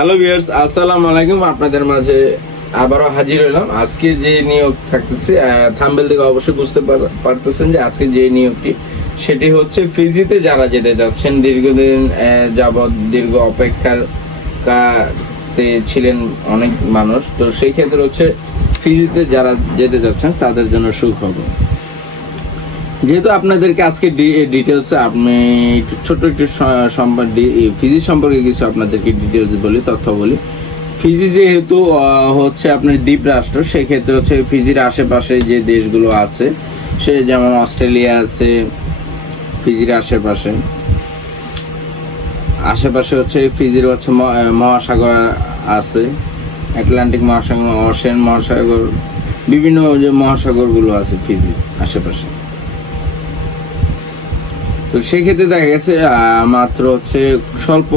Hello viewers, আসসালামু আলাইকুম। আপনাদের মাঝে আবারও হাজির হলাম। আজকে যে নিয়োগ থাকতেছে, থাম্বনেল থেকে অবশ্যই বুঝতে পারতেছেন যে আজকে যে নিয়োগটি সেটি হচ্ছে ফিজিতে যারা যেতে যাচ্ছেন, দীর্ঘদিন যাবৎ দীর্ঘ অপেক্ষার ছিলেন অনেক মানুষ, তো সেই ক্ষেত্রে হচ্ছে ফিজিতে যারা যেতে যাচ্ছেন তাদের জন্য সুখবর। যেহেতু আপনাদেরকে আজকে ডিটেলস আমি ছোট একটু ফিজি সম্পর্কে কিছু আপনাদেরকে ডিটেলস বলি, তথ্য বলি। ফিজি যেহেতু হচ্ছে আপনার দ্বীপ রাষ্ট্র, সেক্ষেত্রে হচ্ছে ফিজির আশেপাশে যে দেশগুলো আছে, সে যেমন অস্ট্রেলিয়া আছে ফিজির আশেপাশে আশেপাশে হচ্ছে ফিজির হচ্ছে মহাসাগর আছে, আটলান্টিক মহাসাগর, ওশেন মহাসাগর, বিভিন্ন যে মহাসাগরগুলো আছে ফিজির আশেপাশে। তো সেক্ষেত্রে দেখা গেছে মাত্র হচ্ছে স্বল্প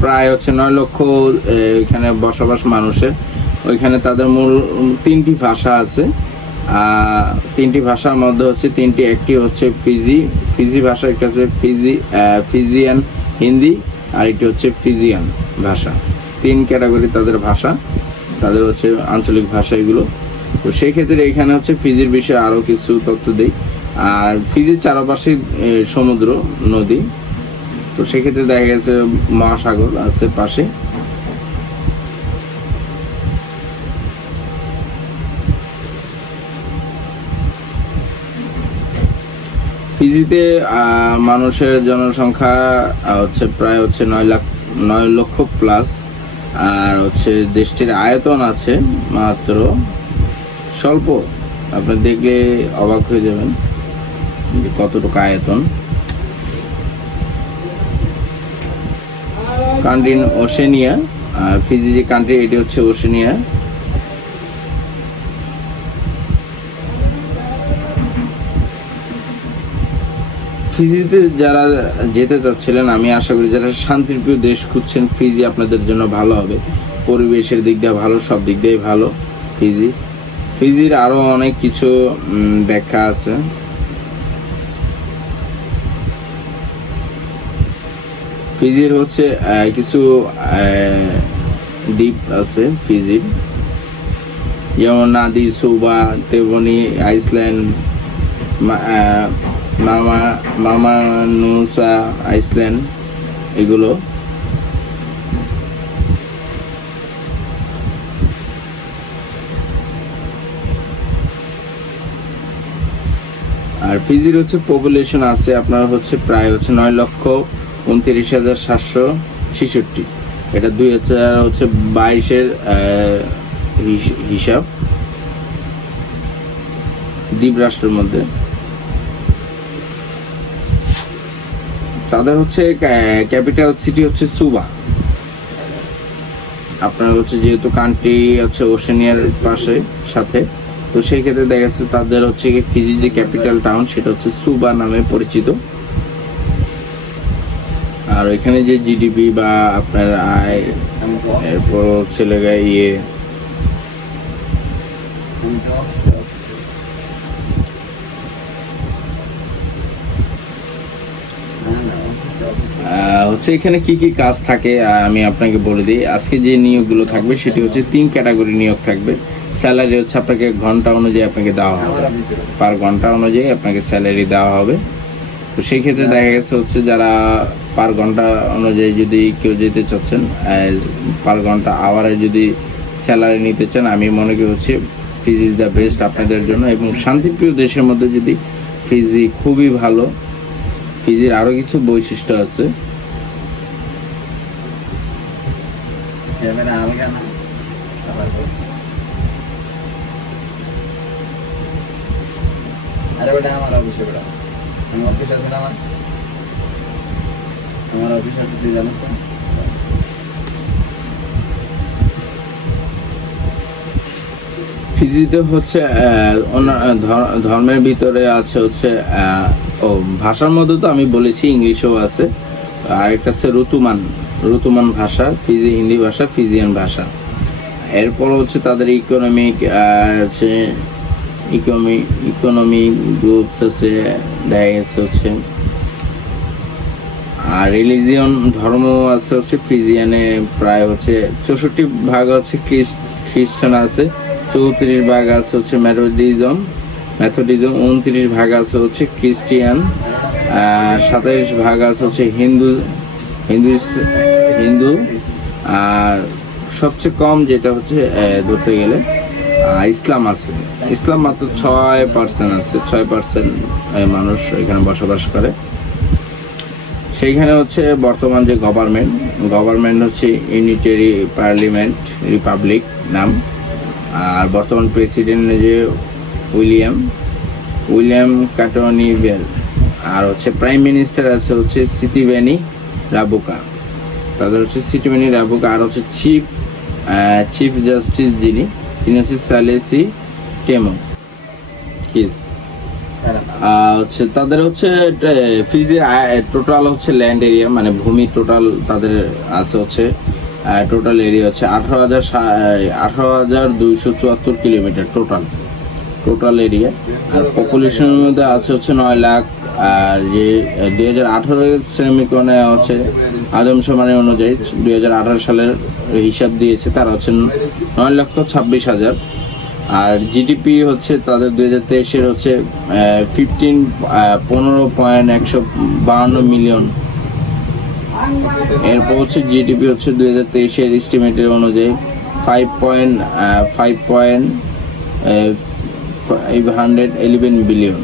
প্রায় হচ্ছে 9 লক্ষ এখানে বসবাস মানুষের। ওইখানে তাদের মূল 3টি ভাষা আছে। 3টি ভাষার মধ্যে হচ্ছে 3টি, একটি হচ্ছে ফিজি ভাষা, একটা হচ্ছে ফিজিয়ান হিন্দি, আর একটি হচ্ছে ফিজিয়ান ভাষা। 3 ক্যাটাগরি তাদের ভাষা, তাদের হচ্ছে আঞ্চলিক ভাষা এগুলো। তো সেই ক্ষেত্রে এখানে হচ্ছে ফিজির বিষয়ে আরো কিছু তথ্য দেই। আর ফিজির চারপাশে সমুদ্র, নদী, তো সেক্ষেত্রে দেখা গেছে মহাসাগর আছে পাশে। ফিজিতে মানুষের জনসংখ্যা হচ্ছে প্রায় হচ্ছে 9 লক্ষ প্লাস। আর হচ্ছে দেশটির আয়তন আছে মাত্র স্বল্প, আপনি দেখলে অবাক হয়ে যাবেন যে কতটুকু আয়তন। কান্ট্রি ওশেনিয়া, আর ফিজি যে কান্ট্রি এটি হচ্ছে ওশেনিয়া। ফিজিতে যারা যেতে চাচ্ছিলেন, আমি আশা করি যারা শান্তিপ্রিয় দেশ খুঁজছেন, ফিজি আপনাদের জন্য ভালো হবে। পরিবেশের দিক দিয়ে ভালো, সব দিক দিয়ে ভালো ফিজির আরো অনেক কিছু ব্যাখ্যা আছে। ফিজির হচ্ছে কিছু দ্বীপ আছে ফিজির, যেমন নাদি, সুবা, তেবনি, আইসল্যান্ড, মামানুসা আইসল্যান্ড, এগুলো। আর ফিজির হচ্ছে পপুলেশন আছে আপনার হচ্ছে প্রায় হচ্ছে 9,29,766। এটা 2022-এর হিসাব দ্বীপ রাষ্ট্রের মধ্যে। তাদের হচ্ছে ক্যাপিটাল সিটি হচ্ছে সুবা। আপনার হচ্ছে যেহেতু কান্ট্রি হচ্ছে ওশেনিয়ার পাশে সাথে, তো সেই ক্ষেত্রে দেখা যাচ্ছে তাদের হচ্ছে ফিজি যে ক্যাপিটাল টাউন সেটা হচ্ছে সুবা নামে পরিচিত। আর এখানে যে জিডিপি বা আপনার আয়, এরপর হচ্ছে হচ্ছে এখানে কি কি কাজ থাকে আমি আপনাকে বলে দিই। আজকে যে নিয়োগগুলো থাকবে সেটি হচ্ছে 3 ক্যাটাগরি নিয়োগ থাকবে। স্যালারি হচ্ছে আপনাকে ঘন্টা অনুযায়ী আপনাকে দেওয়া হবে, পার ঘন্টা অনুযায়ী আপনাকে স্যালারি দেওয়া হবে। তো সেই ক্ষেত্রে দেখা গেছে হচ্ছে যারা পার ঘন্টা অনুযায়ী যদি কেউ যেতে চাচ্ছেন, পার ঘন্টা আওয়ারে যদি স্যালারি নিতে চান, আমি মনে করি হচ্ছে ফিজি ইজ দ্য বেস্ট আপনাদের জন্য। এবং শান্তিপ্রিয় দেশের মধ্যে যদি ফিজি খুবই ভালো। ফিজির আরো কিছু বৈশিষ্ট্য আছে। আরে বেটা আমার অফিসে বেটা, আমার অফিস আছে না, আমার অফিস আছে, তুই জানিস না? ফিজিতে হচ্ছে ধর্মের ভিতরে আছে হচ্ছে ভাষার মধ্যে তো আমি বলেছি ইংলিশও আছে। আরেকটা আছে ঋতুমান ভাষা, ফিজি হিন্দি ভাষা, ফিজিয়ান ভাষা। এরপর হচ্ছে তাদের ইকোনমিক আছে, ইকোনমিক গ্রুপস আছে, দেখা গেছে হচ্ছে আর রিলিজিয়ন ধর্ম আছে হচ্ছে ফিজিয়ানে প্রায় হচ্ছে 64% হচ্ছে খ্রিস্টান আছে, 34% আছে হচ্ছে মেথডিজম, 29% আছে হচ্ছে ক্রিস্টিয়ান, 27% আছে হচ্ছে হিন্দু, আর সবচেয়ে কম যেটা হচ্ছে ধরতে গেলে ইসলাম আছে। ইসলাম মাত্র 6% আছে, 6% মানুষ এখানে বসবাস করে। সেইখানে হচ্ছে বর্তমান যে গভর্নমেন্ট হচ্ছে ইউনিটারি পার্লামেন্ট রিপাবলিক নাম। আর বর্তমান প্রেসিডেন্ট যে উইলিয়াম কাটোনিভেল। আর হচ্ছে প্রাইম মিনিস্টার আছে হচ্ছে সিতিভেনি রাবুকা, তাদের হচ্ছে সিতিভেনি রাবুকা। আর হচ্ছে চিফ জাস্টিস তিনি হচ্ছে সালেসি টেমো কিস। হচ্ছে তাদের হচ্ছে ফিজির টোটাল হচ্ছে ল্যান্ড এরিয়া, মানে ভূমি টোটাল তাদের আছে হচ্ছে টোটাল এরিয়া হচ্ছে 18,274 কিলোমিটার টোটাল এরিয়া। আর পপুলেশনের মধ্যে আছে হচ্ছে 9 লাখ। আর যে 2018 শ্রেণীকরণে হচ্ছে আদমশুমারি অনুযায়ী 2018 সালের হিসাব দিয়েছে, তারা হচ্ছে 9,26,000। আর জিডিপি হচ্ছে তাদের 2023-এর হচ্ছে 15.152 মিলিয়ন। এরপর হচ্ছে জিডিপি হচ্ছে 2023-এর এস্টিমেটের অনুযায়ী 5.11 বিলিয়ন।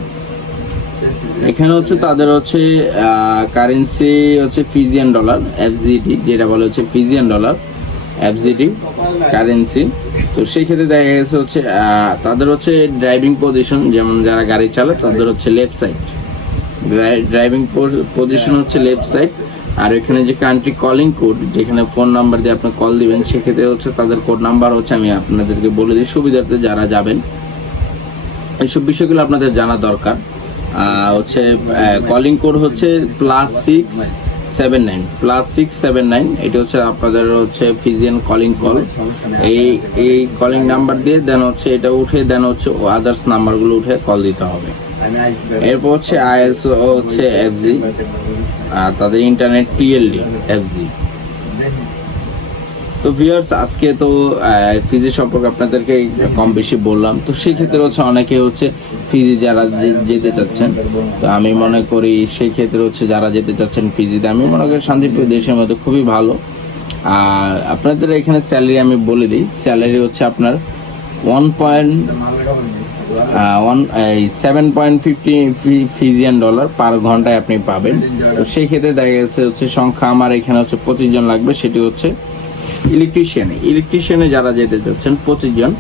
এখানে হচ্ছে তাদের হচ্ছে কারেন্সি হচ্ছে ফিজিয়ান ডলার, এফজিডি যেটা বলে হচ্ছে ফিজিয়ান ডলার, এফজিডি কারেন্সি। তো সেই ক্ষেত্রে দেখা গেছে হচ্ছে তাদের হচ্ছে ড্রাইভিং পজিশন, যেমন যারা গাড়ি চালায় তাদের হচ্ছে লেফট সাইড, ড্রাইভিং পজিশন হচ্ছে লেফট সাইড। আর এখানে যে কান্ট্রি কলিং কোড, যেখানে ফোন নাম্বার দিয়ে আপনি কল দিবেন, সেক্ষেত্রে হচ্ছে তাদের কোড নাম্বার হচ্ছে আমি আপনাদেরকে বলে দিই সুবিধার্থে যারা যাবেন, এইসব বিষয়গুলো আপনাদের জানা দরকার। হচ্ছে কলিং কোড হচ্ছে +679 এটা হচ্ছে আপনাদের হচ্ছে ফিজিয়ান কলিং কল। এই কলিং নাম্বার দিয়ে দেন হচ্ছে এটা উঠে দেন হচ্ছে আদার্স নাম্বারগুলো উঠে কল দিতে হবে। এরপর হচ্ছে আইএসও হচ্ছে এফজি, আর তাদের ইন্টারনেট পিএলডি এফজি। তো ভিউয়ার্স, আজকে তো ফিজি সম্পর্কে আপনাদেরকে কম বেশি বললাম। তো সেই ক্ষেত্রে হচ্ছে অনেকে হচ্ছে ফিজি যারা যেতে চাচ্ছেন, তো আমি মনে করি সেই ক্ষেত্রে হচ্ছে যারা যেতে চাচ্ছেন ফিজিতে, আমি মনে করি শান্তিপ্রিয় দেশের মধ্যে খুবই ভালো। আর আপনাদের এখানে স্যালারি আমি বলে দিই, স্যালারি হচ্ছে আপনার 7.50 ফিজিয়ান ডলার পার ঘন্টায় আপনি পাবেন। তো সেই ক্ষেত্রে দেখা গেছে হচ্ছে সংখ্যা আমার এখানে হচ্ছে 25 জন লাগবে, সেটি হচ্ছে ইলেকট্রিশিয়ানে যারা যেতে চাচ্ছেন 25 জন।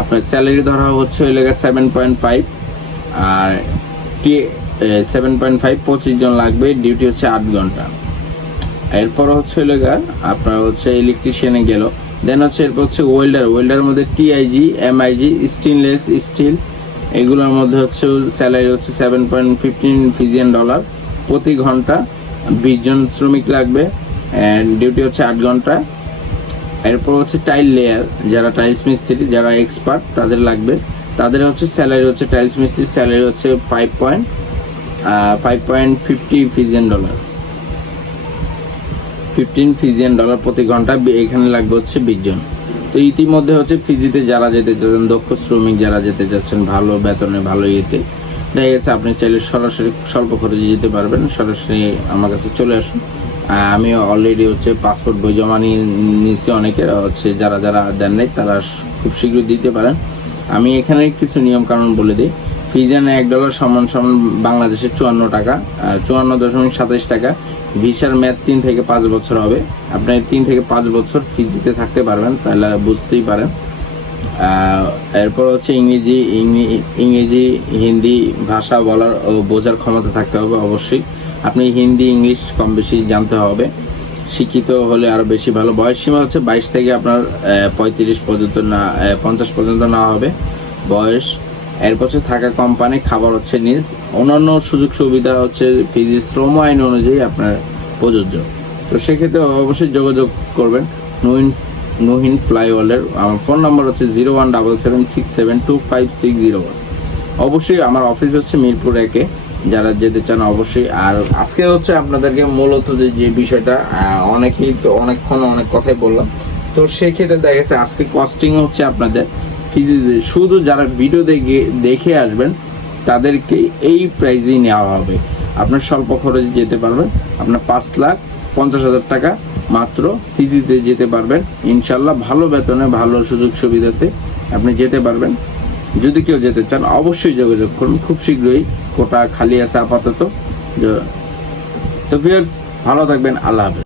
আপনার স্যালারি ধরা হচ্ছে ওই লেগে 7.5, আর 7.5 25 জন লাগবে, ডিউটি হচ্ছে 8 ঘন্টা। এরপর হচ্ছে লেগা আপনার হচ্ছে ইলেকট্রিশিয়ানে গেল, দেন হচ্ছে এরপর হচ্ছে ওয়েল্ডারের মধ্যে টিআইজি, এমআইজি, স্টেনলেস স্টিল, এগুলোর মধ্যে হচ্ছে স্যালারি হচ্ছে 7.15 ফিজিয়ান ডলার প্রতি ঘন্টা। 20 জন শ্রমিক লাগবে, ডিউটি হচ্ছে 8 ঘন্টা। এরপর হচ্ছে টাইল লেয়ার, যারা টাইলস মিস্ত্রি, যারা এক্সপার্ট, তাদের লাগবে। তাদের হচ্ছে স্যালারি হচ্ছে টাইলস মিস্ত্রির স্যালারি হচ্ছে 5.50 ফিজিয়ান ডলার, 15 ফিজিয়ান ডলার প্রতি ঘন্টা। এখানে লাগবে হচ্ছে 20 জন। তো ইতিমধ্যে হচ্ছে ফিজিতে যারা যেতে চাচ্ছেন, দক্ষ শ্রমিক যারা যেতে চাচ্ছেন, ভালো বেতনে ভালো ইয়েতে, দেখা গেছে আপনি চাইলে সরাসরি স্বল্প খরচে যেতে পারবেন। সরাসরি আমার কাছে চলে আসুন। আমি অলরেডি হচ্ছে পাসপোর্ট বই জমা নিয়েছি, অনেকের হচ্ছে যারা দেন নাই তারা খুব শীঘ্রই দিতে পারেন। আমি এখানে কিছু নিয়ম কানুন বলে দিই। ফিজিয়ানে $1 সমান বাংলাদেশের 54 টাকা, 54.27 টাকা। ভিসার মেয়াদ 3 থেকে 5 বছর হবে। আপনি 3 থেকে 5 বছর ফিজিতে থাকতে পারবেন, তাহলে বুঝতেই পারেন। এরপর হচ্ছে ইংরেজি হিন্দি ভাষা বলার ও বোঝার ক্ষমতা থাকতে হবে অবশ্যই। আপনি হিন্দি ইংলিশ কম বেশি জানতে হবে, শিক্ষিত হলে আরো বেশি ভালো। বয়স সীমা হচ্ছে 22 থেকে আপনার 35 পর্যন্ত না 50 পর্যন্ত নেওয়া হবে বয়স। এরপর হচ্ছে থাকা কোম্পানি, খাবার হচ্ছে নিজ, অন্যান্য সুযোগ সুবিধা হচ্ছে ফিজি শ্রম আইন অনুযায়ী আপনার প্রযোজ্য। তো সেক্ষেত্রে অবশ্যই যোগাযোগ করবেন নুহিন ফ্লাইওয়ালের। আমার ফোন নাম্বার হচ্ছে 0177672561। অবশ্যই আমার অফিস হচ্ছে মিরপুর 1-এ। যারা যেতে চান অবশ্যই। আর আজকে হচ্ছে আপনাদেরকে মূলত যে বিষয়টা অনেকেই তো অনেকক্ষণ অনেক কথাই বললাম, তো সেক্ষেত্রে দেখা গেছে আজকে কস্টিং হচ্ছে আপনাদের ফিজিতে শুধু যারা ভিডিও দেখে আসবেন তাদেরকে এই প্রাইজেই নেওয়া হবে। আপনার স্বল্প খরচে যেতে পারবেন, আপনার 5,50,000 টাকা মাত্র ফিজিতে যেতে পারবেন ইনশাল্লাহ। ভালো বেতনে ভালো সুযোগ সুবিধাতে আপনি যেতে পারবেন। যদি কেউ যেতে চান অবশ্যই যোগাযোগ করুন, খুব শীঘ্রই কোটা খালি আছে আপাতত। তো ভিউয়ার্স ভালো থাকবেন, আল্লাহ হাফেজ।